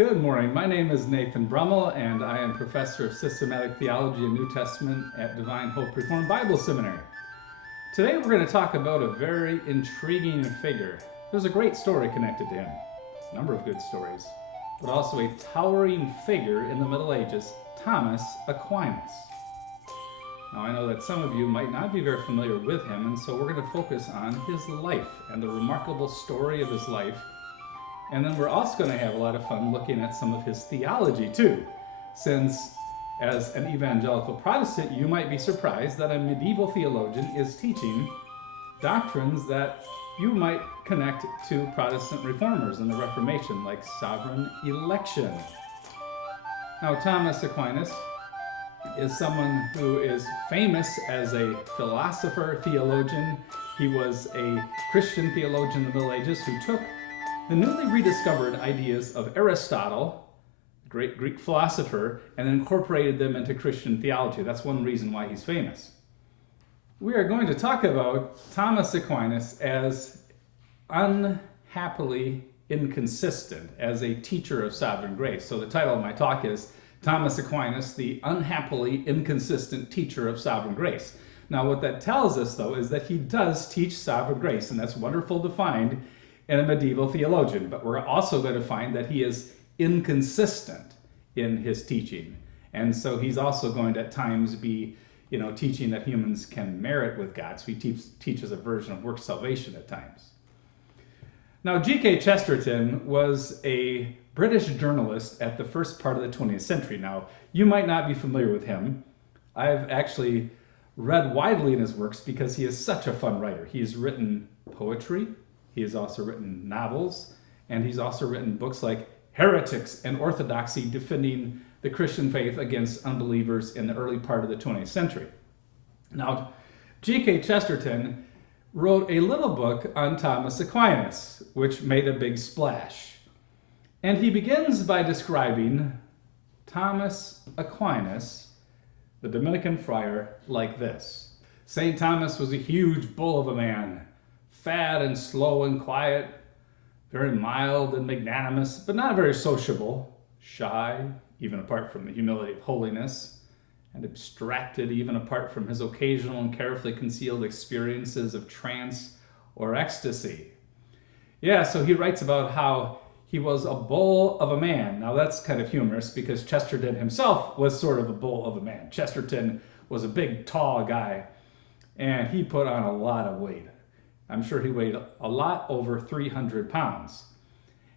Good morning. My name is Nathan Brummel, and I am Professor of Systematic Theology and New Testament at Divine Hope Reformed Bible Seminary. Today we're going to talk about a very intriguing figure. There's a great story connected to him, a number of good stories, but also a towering figure in the Middle Ages, Thomas Aquinas. Now I know that some of you might not be very familiar with him, and so we're going to focus on his life and the remarkable story of his life. And then we're also going to have a lot of fun looking at some of his theology too, since as an evangelical Protestant, you might be surprised that a medieval theologian is teaching doctrines that you might connect to Protestant reformers in the Reformation, like sovereign election. Now, Thomas Aquinas is someone who is famous as a philosopher, theologian. He was a Christian theologian in the Middle Ages who took the newly rediscovered ideas of Aristotle, the great Greek philosopher, and incorporated them into Christian theology. That's one reason why he's famous. We are going to talk about Thomas Aquinas as unhappily inconsistent as a teacher of sovereign grace. So the title of my talk is Thomas Aquinas, the unhappily inconsistent teacher of sovereign grace. Now what that tells us, though, is that he does teach sovereign grace, and that's wonderful to find in a medieval theologian, but we're also going to find that he is inconsistent in his teaching. And so he's also going to at times be, teaching that humans can merit with God. So he teaches a version of works salvation at times. Now, G.K. Chesterton was a British journalist at the first part of the 20th century. Now, you might not be familiar with him. I've actually read widely in his works because he is such a fun writer. He's written poetry. He has also written novels, and he's also written books like Heretics and Orthodoxy, defending the Christian faith against unbelievers in the early part of the 20th century. Now, G.K. Chesterton wrote a little book on Thomas Aquinas, which made a big splash. And he begins by describing Thomas Aquinas, the Dominican friar, like this. St. Thomas was a huge bull of a man, fat and slow and quiet, very mild and magnanimous, but not very sociable, shy, even apart from the humility of holiness, and abstracted even apart from his occasional and carefully concealed experiences of trance or ecstasy. Yeah, so he writes about how he was a bull of a man. Now that's kind of humorous because Chesterton himself was sort of a bull of a man. Chesterton was a big, tall guy, and he put on a lot of weight. I'm sure he weighed a lot over 300 pounds.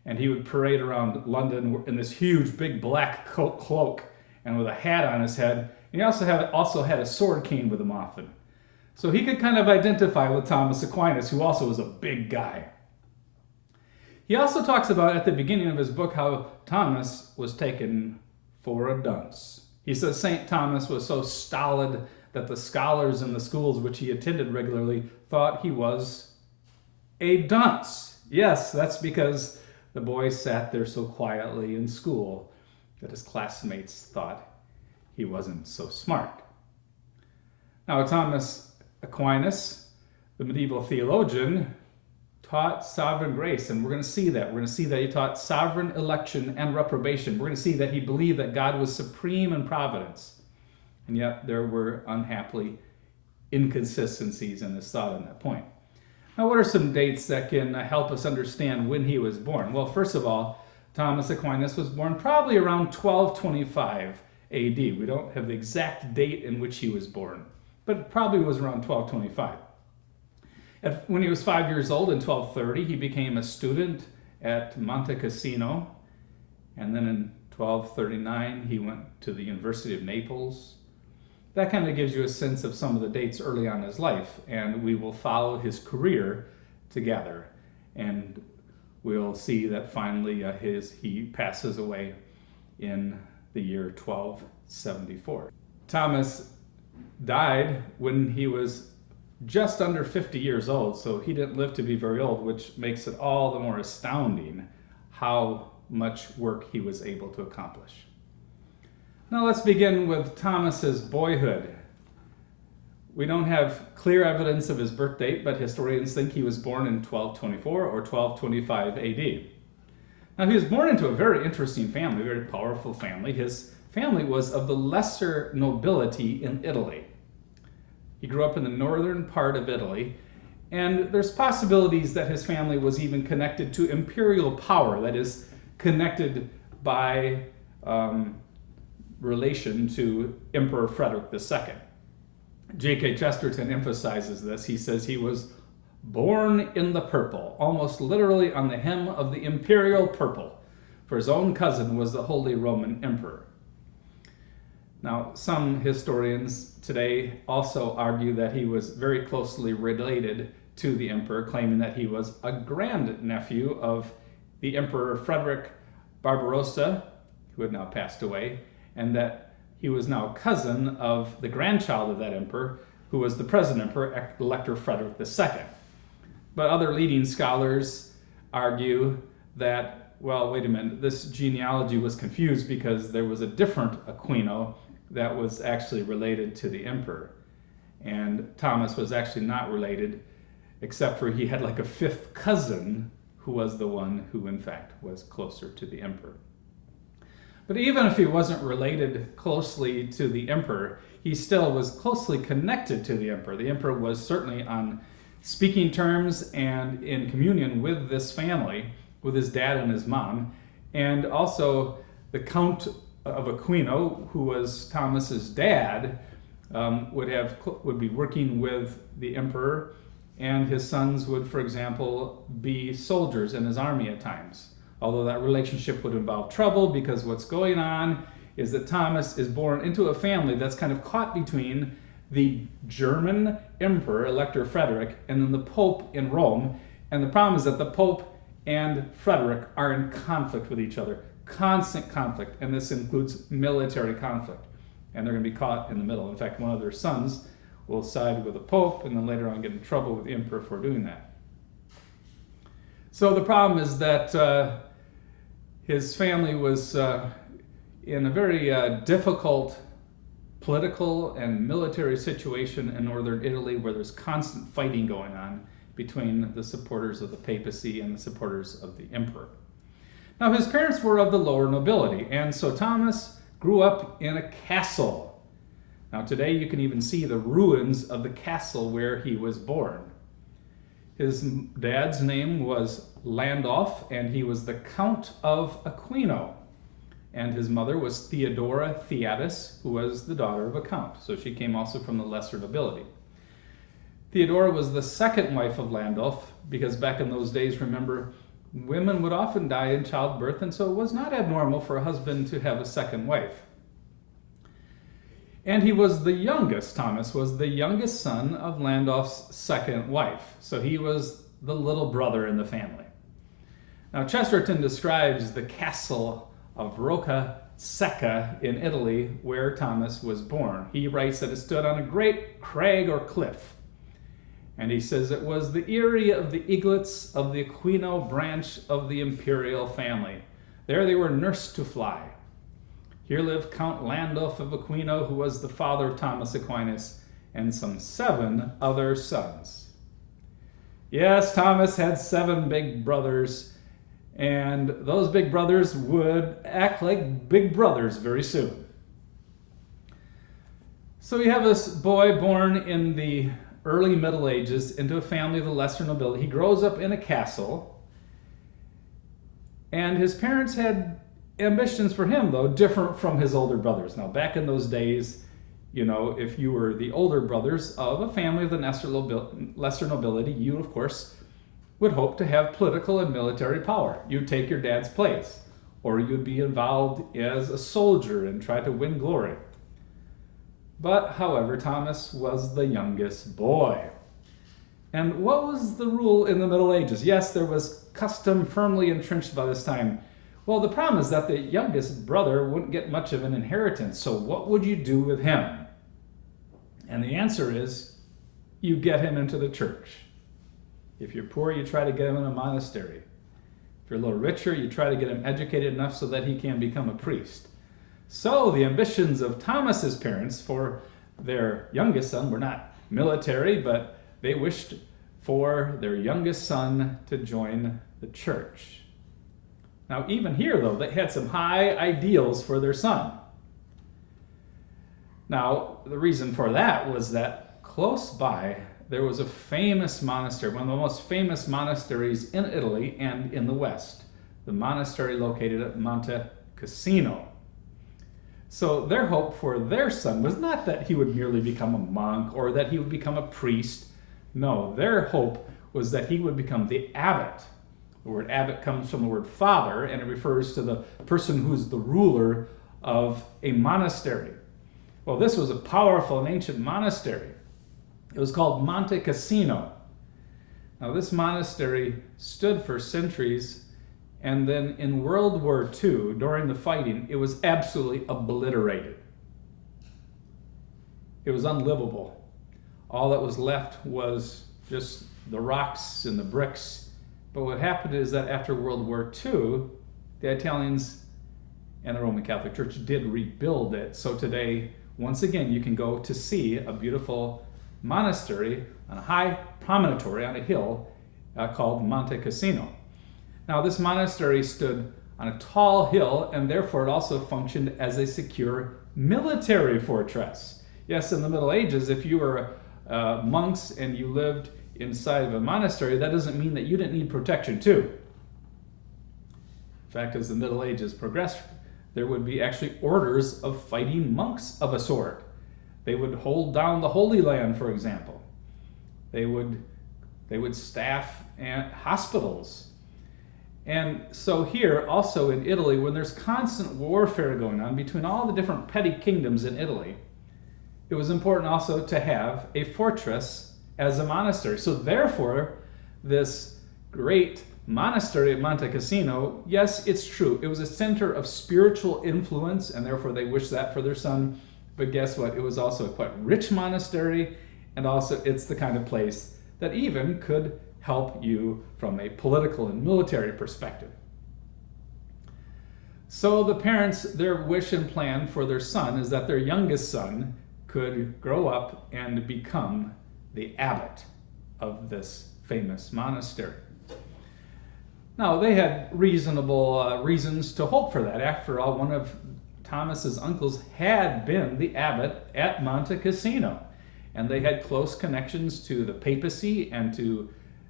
And he would parade around London in this huge, big black cloak and with a hat on his head. And he also had a sword cane with him often. So he could kind of identify with Thomas Aquinas, who also was a big guy. He also talks about at the beginning of his book how Thomas was taken for a dunce. He says St. Thomas was so stolid that the scholars in the schools which he attended regularly thought he was a dunce. Yes, that's because the boy sat there so quietly in school that his classmates thought he wasn't so smart. Now, Thomas Aquinas, the medieval theologian, taught sovereign grace, and we're going to see that. We're going to see that he taught sovereign election and reprobation. We're going to see that he believed that God was supreme in providence, and yet there were unhappily inconsistencies in his thought on that point. Now, what are some dates that can help us understand when he was born? Well, first of all, Thomas Aquinas was born probably around 1225 AD. We don't have the exact date in which he was born, but it probably was around 1225. When he was 5 years old in 1230, he became a student at Monte Cassino, and then in 1239 he went to the University of Naples. That kind of gives you a sense of some of the dates early on in his life, and we will follow his career together, and we'll see that finally he passes away in the year 1274. Thomas died when he was just under 50 years old, so he didn't live to be very old, which makes it all the more astounding how much work he was able to accomplish. Now let's begin with Thomas's boyhood. We don't have clear evidence of his birth date, but historians think he was born in 1224 or 1225 AD. Now, he was born into a very interesting family, a very powerful family. His family was of the lesser nobility in Italy. He grew up in the northern part of Italy, and there's possibilities that his family was even connected to imperial power, that is, connected by relation to Emperor Frederick II. G.K. Chesterton emphasizes this. He says he was born in the purple, almost literally on the hem of the imperial purple, for his own cousin was the Holy Roman Emperor. Now, some historians today also argue that he was very closely related to the emperor, claiming that he was a grandnephew of the Emperor Frederick Barbarossa, who had now passed away, and that he was now cousin of the grandchild of that emperor, who was the present emperor, Elector Frederick II. But other leading scholars argue that, well, wait a minute, this genealogy was confused because there was a different Aquino that was actually related to the emperor. And Thomas was actually not related, except for he had like a fifth cousin who was the one who, in fact, was closer to the emperor. But even if he wasn't related closely to the emperor, he still was closely connected to the emperor. The emperor was certainly on speaking terms and in communion with this family, with his dad and his mom, and also the Count of Aquino, who was Thomas's dad, would be working with the emperor, and his sons would, for example, be soldiers in his army at times. Although that relationship would involve trouble, because what's going on is that Thomas is born into a family that's kind of caught between the German emperor, Elector Frederick, and then the Pope in Rome. And the problem is that the Pope and Frederick are in conflict with each other, constant conflict, and this includes military conflict. And they're going to be caught in the middle. In fact, one of their sons will side with the Pope and then later on get in trouble with the emperor for doing that. So the problem is that his family was in a very difficult political and military situation in northern Italy, where there's constant fighting going on between the supporters of the papacy and the supporters of the emperor. Now, his parents were of the lower nobility, and so Thomas grew up in a castle. Now, today you can even see the ruins of the castle where he was born. His dad's name was Landulf, and he was the Count of Aquino. And his mother was Theodora Theatis, who was the daughter of a count. So she came also from the lesser nobility. Theodora was the second wife of Landulf, because back in those days, remember, women would often die in childbirth, and so it was not abnormal for a husband to have a second wife. And he was the youngest, Thomas was the youngest son of Landulf's second wife. So he was the little brother in the family. Now, Chesterton describes the castle of Rocca Secca in Italy, where Thomas was born. He writes that it stood on a great crag or cliff. And he says it was the eyrie of the eaglets of the Aquino branch of the imperial family. There they were nursed to fly. Here lived Count Landulf of Aquino, who was the father of Thomas Aquinas, and some 7 other sons. Yes, Thomas had 7 big brothers, and those big brothers would act like big brothers very soon. So we have this boy born in the early Middle Ages into a family of the lesser nobility. He grows up in a castle, and his parents had ambitions for him, though, different from his older brothers. Now, back in those days, you know, if you were the older brothers of a family of the lesser nobility, you, of course, would hope to have political and military power. You'd take your dad's place, or you'd be involved as a soldier and try to win glory. But, however, Thomas was the youngest boy. And what was the rule in the Middle Ages? Yes, there was custom firmly entrenched by this time. Well, the problem is that the youngest brother wouldn't get much of an inheritance, so what would you do with him? And the answer is, you get him into the church. If you're poor, you try to get him in a monastery. If you're a little richer, you try to get him educated enough so that he can become a priest. So the ambitions of Thomas's parents for their youngest son were not military, but they wished for their youngest son to join the church. Now, even here, though, they had some high ideals for their son. Now, the reason for that was that close by, there was a famous monastery, one of the most famous monasteries in Italy and in the West, the monastery located at Monte Cassino. So their hope for their son was not that he would merely become a monk or that he would become a priest. No, their hope was that he would become the abbot. The word abbot comes from the word father, and it refers to the person who's the ruler of a monastery. Well, this was a powerful and ancient monastery. It was called Monte Cassino. Now, this monastery stood for centuries, and then in World War II, during the fighting, it was absolutely obliterated. It was unlivable. All that was left was just the rocks and the bricks. But what happened is that after World War II, the Italians and the Roman Catholic Church did rebuild it. So today, once again, you can go to see a beautiful monastery on a high promontory on a hill called Monte Cassino. Now, this monastery stood on a tall hill, and therefore it also functioned as a secure military fortress. Yes, in the Middle Ages, if you were monks and you lived inside of a monastery, that doesn't mean that you didn't need protection too. In fact, as the Middle Ages progressed, there would be actually orders of fighting monks of a sort. They would hold down the Holy Land, for example. They would staff hospitals. And so here, also in Italy, when there's constant warfare going on between all the different petty kingdoms in Italy, it was important also to have a fortress as a monastery. So therefore, this great monastery at Monte Cassino, yes, it's true, it was a center of spiritual influence, and therefore they wished that for their son. But guess what? It was also a quite rich monastery, and also it's the kind of place that even could help you from a political and military perspective. So the parents, their wish and plan for their son is that their youngest son could grow up and become the abbot of this famous monastery. Now, they had reasonable reasons to hope for that. After all, one of Thomas's uncles had been the abbot at Monte Cassino, and they had close connections to the papacy and to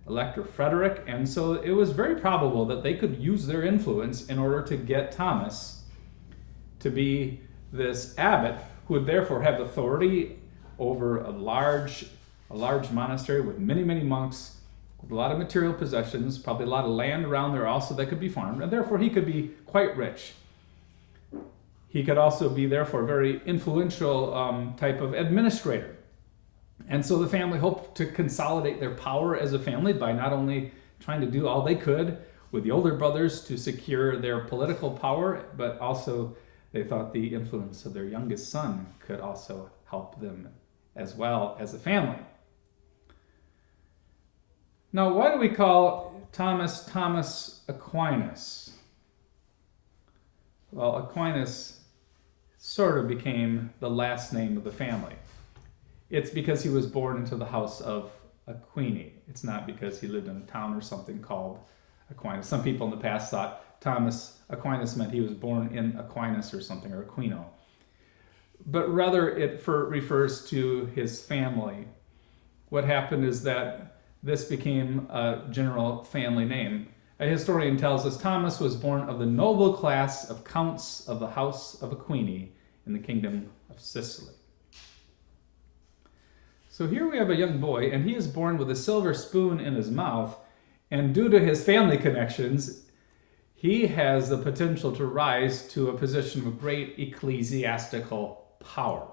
Elector Frederick, and so it was very probable that they could use their influence in order to get Thomas to be this abbot, who would therefore have authority over a large monastery with many, many monks, with a lot of material possessions, probably a lot of land around there also that could be farmed, and therefore he could be quite rich. He could also be therefore a very influential type of administrator. And so the family hoped to consolidate their power as a family by not only trying to do all they could with the older brothers to secure their political power, but also they thought the influence of their youngest son could also help them as well as a family. Now, why do we call Thomas Aquinas? Well, Aquinas sort of became the last name of the family. It's because he was born into the house of Aquini. It's not because he lived in a town or something called Aquinas. Some people in the past thought Thomas Aquinas meant he was born in Aquinas or something, or Aquino. But rather it refers to his family. What happened is that this became a general family name. A historian tells us Thomas was born of the noble class of counts of the house of Aquini in the kingdom of Sicily. So here we have a young boy, and he is born with a silver spoon in his mouth, and due to his family connections, he has the potential to rise to a position of great ecclesiastical power.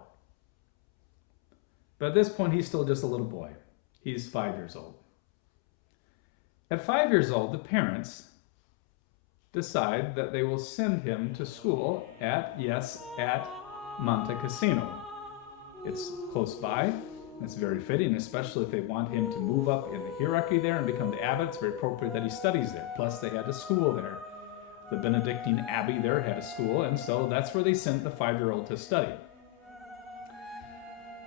But at this point, he's still just a little boy. He's 5 years old. At 5 years old, the parents decide that they will send him to school at Monte Cassino. It's close by. It's very fitting, especially if they want him to move up in the hierarchy there and become the abbot. It's very appropriate that he studies there. Plus, they had a school there. The Benedictine Abbey there had a school, and so that's where they sent the 5-year-old to study.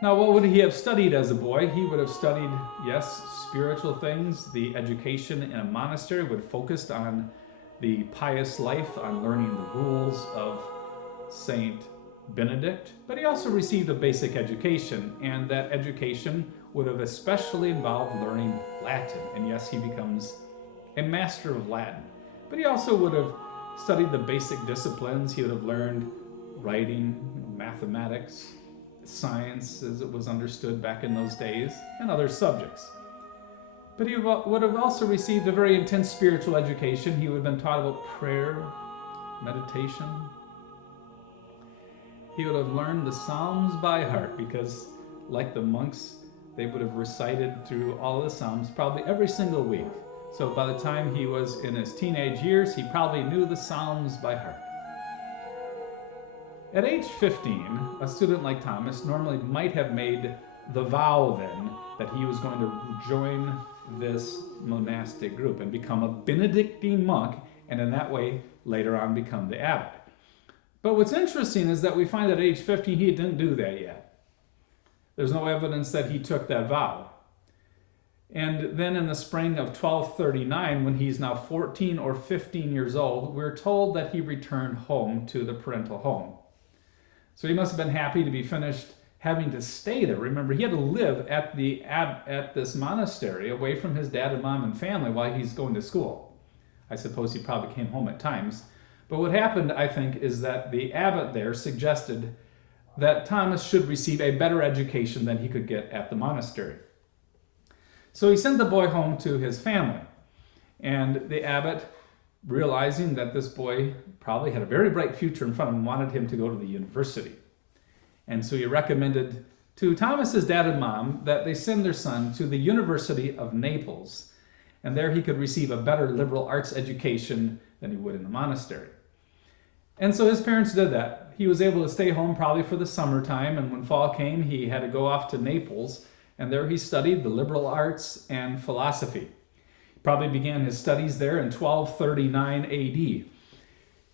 Now, what would he have studied as a boy? He would have studied, yes, spiritual things. The education in a monastery would have focused on the pious life, on learning the rules of Saint Benedict, but he also received a basic education, and that education would have especially involved learning Latin. And yes, he becomes a master of Latin. But he also would have studied the basic disciplines. He would have learned writing, mathematics, science as it was understood back in those days, and other subjects. But he would have also received a very intense spiritual education. He would have been taught about prayer, meditation. He would have learned the Psalms by heart because, like the monks, they would have recited through all the Psalms probably every single week. So by the time he was in his teenage years, he probably knew the Psalms by heart. At age 15, a student like Thomas normally might have made the vow then that he was going to join this monastic group and become a Benedictine monk, and in that way later on become the abbot. But what's interesting is that we find that at age 15 he didn't do that yet. There's no evidence that he took that vow. And then in the spring of 1239, when he's now 14 or 15 years old, we're told that he returned home to the parental home. So he must have been happy to be finished having to stay there. Remember, he had to live at this monastery away from his dad and mom and family while he's going to school. I suppose he probably came home at times. But what happened, I think, is that the abbot there suggested that Thomas should receive a better education than he could get at the monastery. So he sent the boy home to his family. And the abbot, realizing that this boy probably had a very bright future in front of him, wanted him to go to the university. And so he recommended to Thomas's dad and mom that they send their son to the University of Naples. And there he could receive a better liberal arts education than he would in the monastery. And so his parents did that. He was able to stay home probably for the summertime, and when fall came, he had to go off to Naples, and there he studied the liberal arts and philosophy. He probably began his studies there in 1239 AD.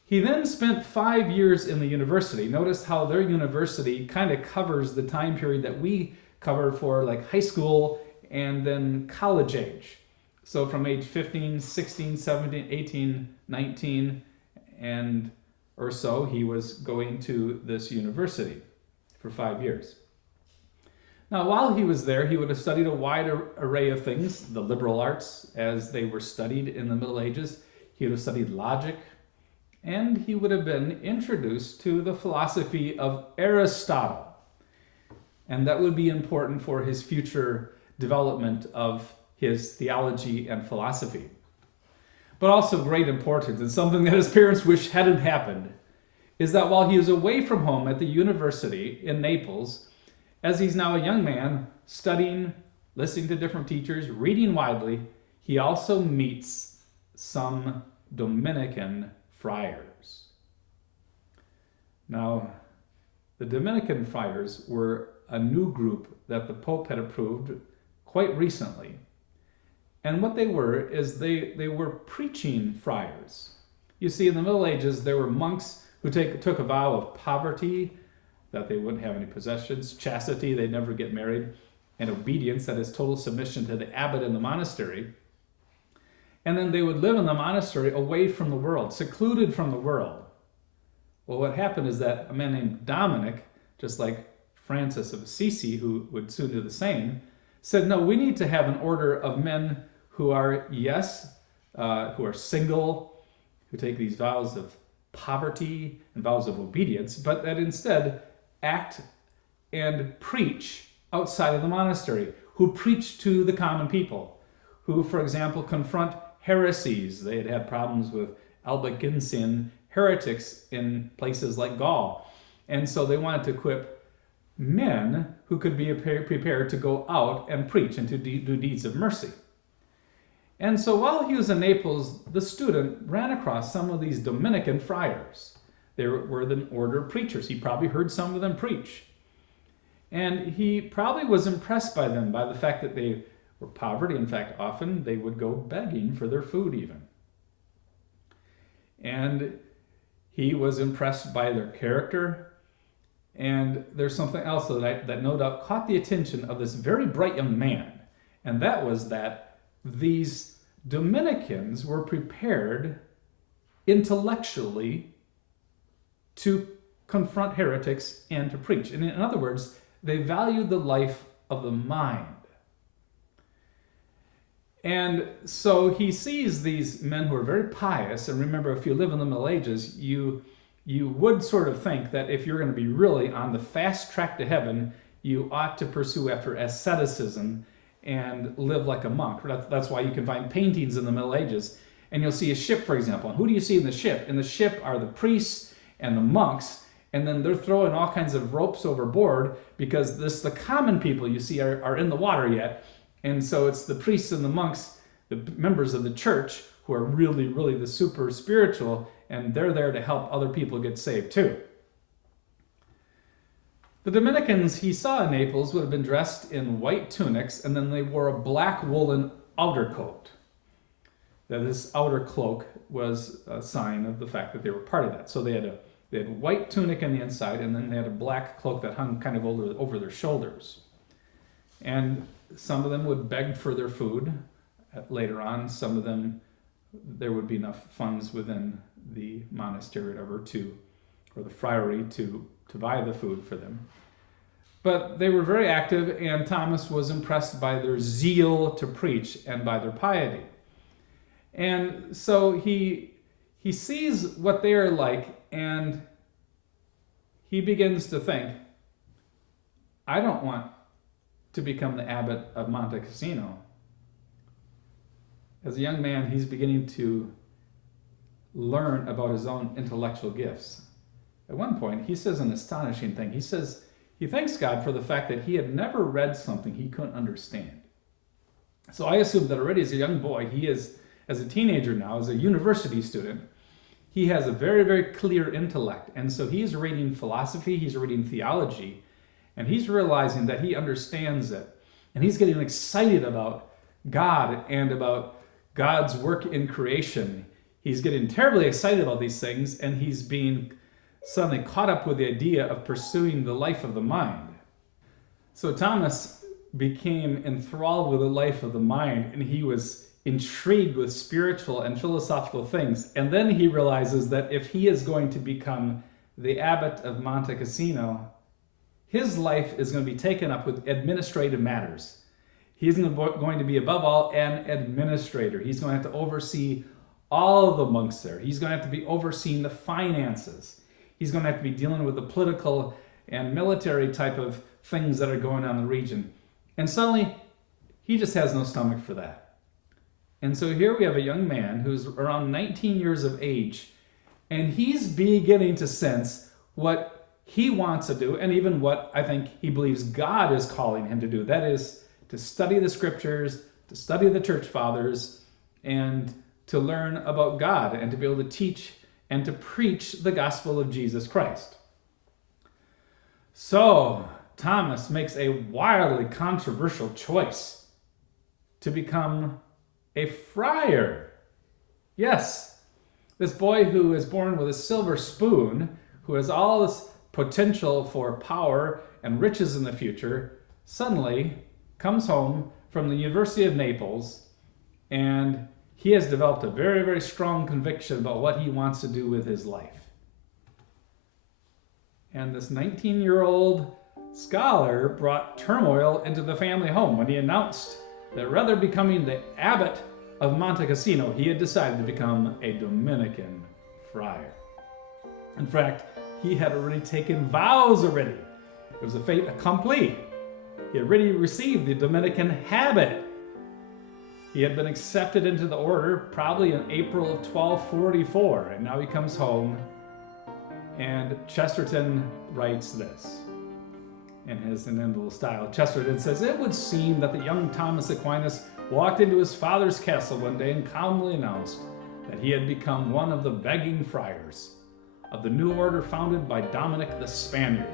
He then spent 5 years in the university. Notice how their university kind of covers the time period that we cover for like high school and then college age. So from age 15, 16, 17, 18, 19, and or so, he was going to this university for 5 years. Now, while he was there, he would have studied a wide array of things, the liberal arts as they were studied in the Middle Ages. He would have studied logic, and he would have been introduced to the philosophy of Aristotle. And that would be important for his future development of his theology and philosophy. But also great importance, and something that his parents wish hadn't happened, is that while he was away from home at the university in Naples, as he's now a young man, studying, listening to different teachers, reading widely, he also meets some Dominican friars. Now, the Dominican friars were a new group that the Pope had approved quite recently. And what they were is they were preaching friars. You see, in the Middle Ages, there were monks who took a vow of poverty, that they wouldn't have any possessions, chastity, they'd never get married, and obedience, that is total submission to the abbot in the monastery. And then they would live in the monastery away from the world, secluded from the world. Well, what happened is that a man named Dominic, just like Francis of Assisi, who would soon do the same, said, no, we need to have an order of men who are, who are single, who take these vows of poverty and vows of obedience, but that instead act and preach outside of the monastery, who preach to the common people, who, for example, confront heresies. They had had problems with Albigensian heretics in places like Gaul. And so they wanted to equip men who could be prepared to go out and preach and to do deeds of mercy. And so while he was in Naples, the student ran across some of these Dominican friars. They were the order of preachers. He probably heard some of them preach. And he probably was impressed by them, by the fact that they were poverty. In fact, often they would go begging for their food even. And he was impressed by their character. And there's something else that no doubt caught the attention of this very bright young man. And that was that these Dominicans were prepared intellectually to confront heretics and to preach. And in other words, they valued the life of the mind. And so he sees these men who are very pious, and remember, if you live in the Middle Ages, you would sort of think that if you're going to be really on the fast track to heaven, you ought to pursue after asceticism and live like a monk. That's why you can find paintings in the Middle Ages, and you'll see a ship, for example. And who do you see in the ship? In the ship are the priests and the monks, and then they're throwing all kinds of ropes overboard because the common people you see are in the water yet. And so it's the priests and the monks, the members of the church, who are really, really the super spiritual, and they're there to help other people get saved too. The Dominicans he saw in Naples would have been dressed in white tunics, and then they wore a black woolen outer coat. Now, this outer cloak was a sign of the fact that they were part of that. So they had white tunic on the inside, and then they had a black cloak that hung kind of over their shoulders. And some of them would beg for their food later on. Some of them, there would be enough funds within the monastery or the friary to buy the food for them. But they were very active, and Thomas was impressed by their zeal to preach and by their piety. And so he sees what they are like, and he begins to think, I don't want to become the abbot of Monte Cassino. As a young man, he's beginning to learn about his own intellectual gifts. At one point, he says an astonishing thing. He says he thanks God for the fact that he had never read something he couldn't understand. So I assume that already as a young boy, he is, as a teenager now, as a university student, he has a very, very clear intellect. And so he's reading philosophy, he's reading theology, and he's realizing that he understands it. And he's getting excited about God and about God's work in creation. He's getting terribly excited about these things, and he's being suddenly caught up with the idea of pursuing the life of the mind. So Thomas became enthralled with the life of the mind, and he was intrigued with spiritual and philosophical things. And then he realizes that if he is going to become the abbot of Monte Cassino, his life is going to be taken up with administrative matters. He's going to be, above all, an administrator. He's going to have to oversee all of the monks there. He's going to have to be overseeing the finances. He's going to have to be dealing with the political and military type of things that are going on in the region. And suddenly, he just has no stomach for that. And so here we have a young man who's around 19 years of age, and he's beginning to sense what he wants to do, and even what I think he believes God is calling him to do. That is to study the scriptures, to study the church fathers, and to learn about God, and to be able to teach and to preach the gospel of Jesus Christ. So Thomas makes a wildly controversial choice to become a friar. Yes, this boy who is born with a silver spoon, who has all this potential for power and riches in the future, suddenly comes home from the University of Naples, and he has developed a very, very strong conviction about what he wants to do with his life. And this 19-year-old scholar brought turmoil into the family home when he announced that rather becoming the abbot of Monte Cassino, he had decided to become a Dominican friar. In fact, he had already taken vows already. It was a fait accompli. He had already received the Dominican habit. He had been accepted into the order probably in April of 1244, and now he comes home, and Chesterton writes this in his inimitable style. Chesterton says, "It would seem that the young Thomas Aquinas walked into his father's castle one day and calmly announced that he had become one of the begging friars of the new order founded by Dominic the Spaniard.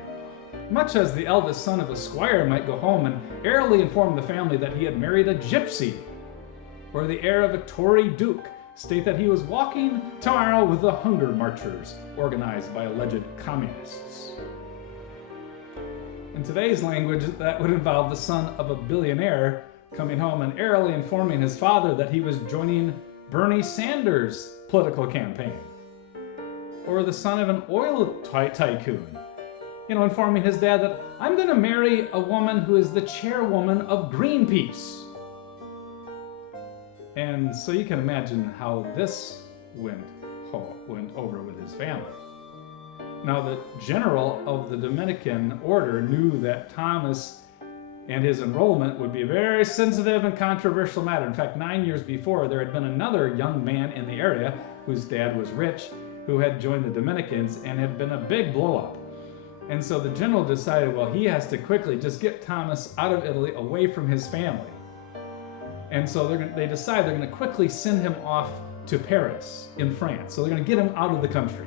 Much as the eldest son of a squire might go home and airily inform the family that he had married a gypsy, or the heir of a Tory duke state that he was walking tomorrow with the hunger marchers organized by alleged communists." In today's language, that would involve the son of a billionaire coming home and airily informing his father that he was joining Bernie Sanders' political campaign. or the son of an oil tycoon, informing his dad that I'm going to marry a woman who is the chairwoman of Greenpeace. And so you can imagine how this went over with his family. Now, the general of the Dominican order knew that Thomas and his enrollment would be a very sensitive and controversial matter. In fact, 9 years before, there had been another young man in the area whose dad was rich, who had joined the Dominicans and had been a big blow-up. And so the general decided, well, he has to quickly just get Thomas out of Italy, away from his family. And so they decide they're going to quickly send him off to Paris in France. So they're going to get him out of the country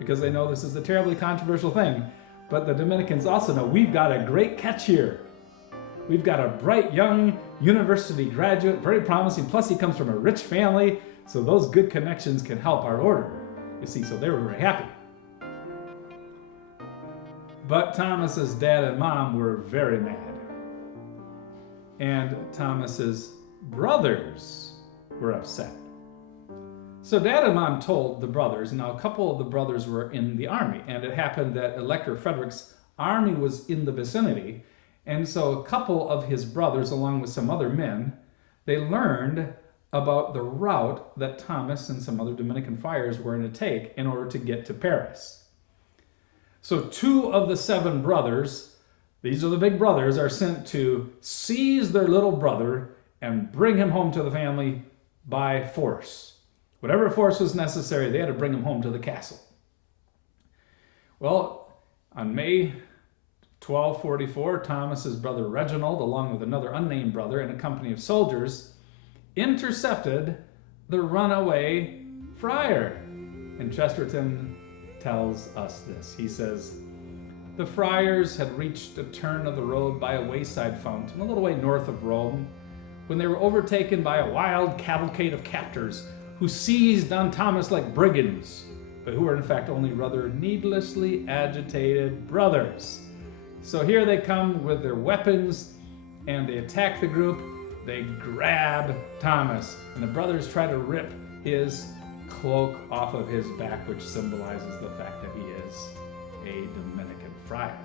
because they know this is a terribly controversial thing. But the Dominicans also know we've got a great catch here. We've got a bright young university graduate, very promising. Plus he comes from a rich family, so those good connections can help our order. You see, so they were very happy. But Thomas's dad and mom were very mad. And Thomas's brothers were upset. So dad and mom told the brothers. Now, a couple of the brothers were in the army, and it happened that Elector Frederick's army was in the vicinity. And so a couple of his brothers, along with some other men, they learned about the route that Thomas and some other Dominican friars were going to take in order to get to Paris. So 2 of the 7 brothers, these are the big brothers, are sent to seize their little brother and bring him home to the family by force. Whatever force was necessary, they had to bring him home to the castle. Well, on May 1244, Thomas's brother Reginald, along with another unnamed brother and a company of soldiers, intercepted the runaway friar. And Chesterton tells us this. He says, the friars had reached a turn of the road by a wayside fountain, a little way north of Rome, when they were overtaken by a wild cavalcade of captors who seized on Thomas like brigands, but who were in fact only rather needlessly agitated brothers. So here they come with their weapons, and they attack the group. They grab Thomas, and the brothers try to rip his cloak off of his back, which symbolizes the fact that he is a Dominican friar.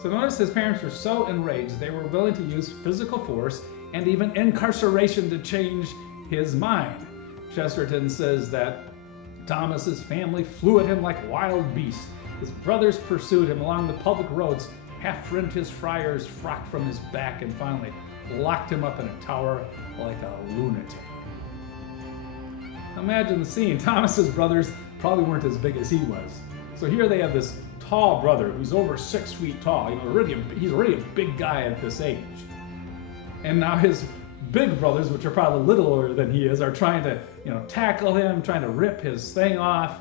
So notice his parents were so enraged, they were willing to use physical force and even incarceration to change his mind. Chesterton says that Thomas's family flew at him like wild beasts. His brothers pursued him along the public roads, half rent his friar's frock from his back, and finally locked him up in a tower like a lunatic. Imagine the scene. Thomas's brothers probably weren't as big as he was. So here they have this tall brother who's over 6 feet tall. He's already a big guy at this age. And now his big brothers, which are probably littler than he is, are trying to, tackle him, trying to rip his thing off,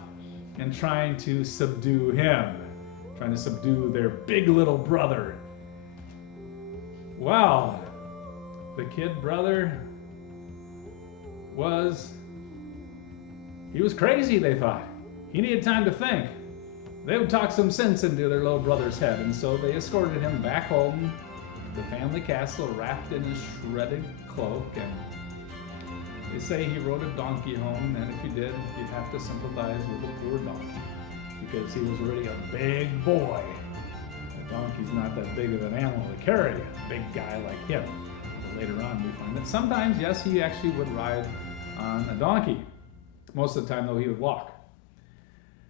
and trying to subdue him, trying to subdue their big little brother. Well, the kid brother was crazy, they thought. He needed time to think. They would talk some sense into their little brother's head, and so they escorted him back home to the family castle, wrapped in his shredded cloak, and they say he rode a donkey home, and if he did, you'd have to sympathize with the poor donkey, because he was already a big boy. A donkey's not that big of an animal to carry a big guy like him. But later on, we find that sometimes, yes, he actually would ride on a donkey. Most of the time, though, he would walk.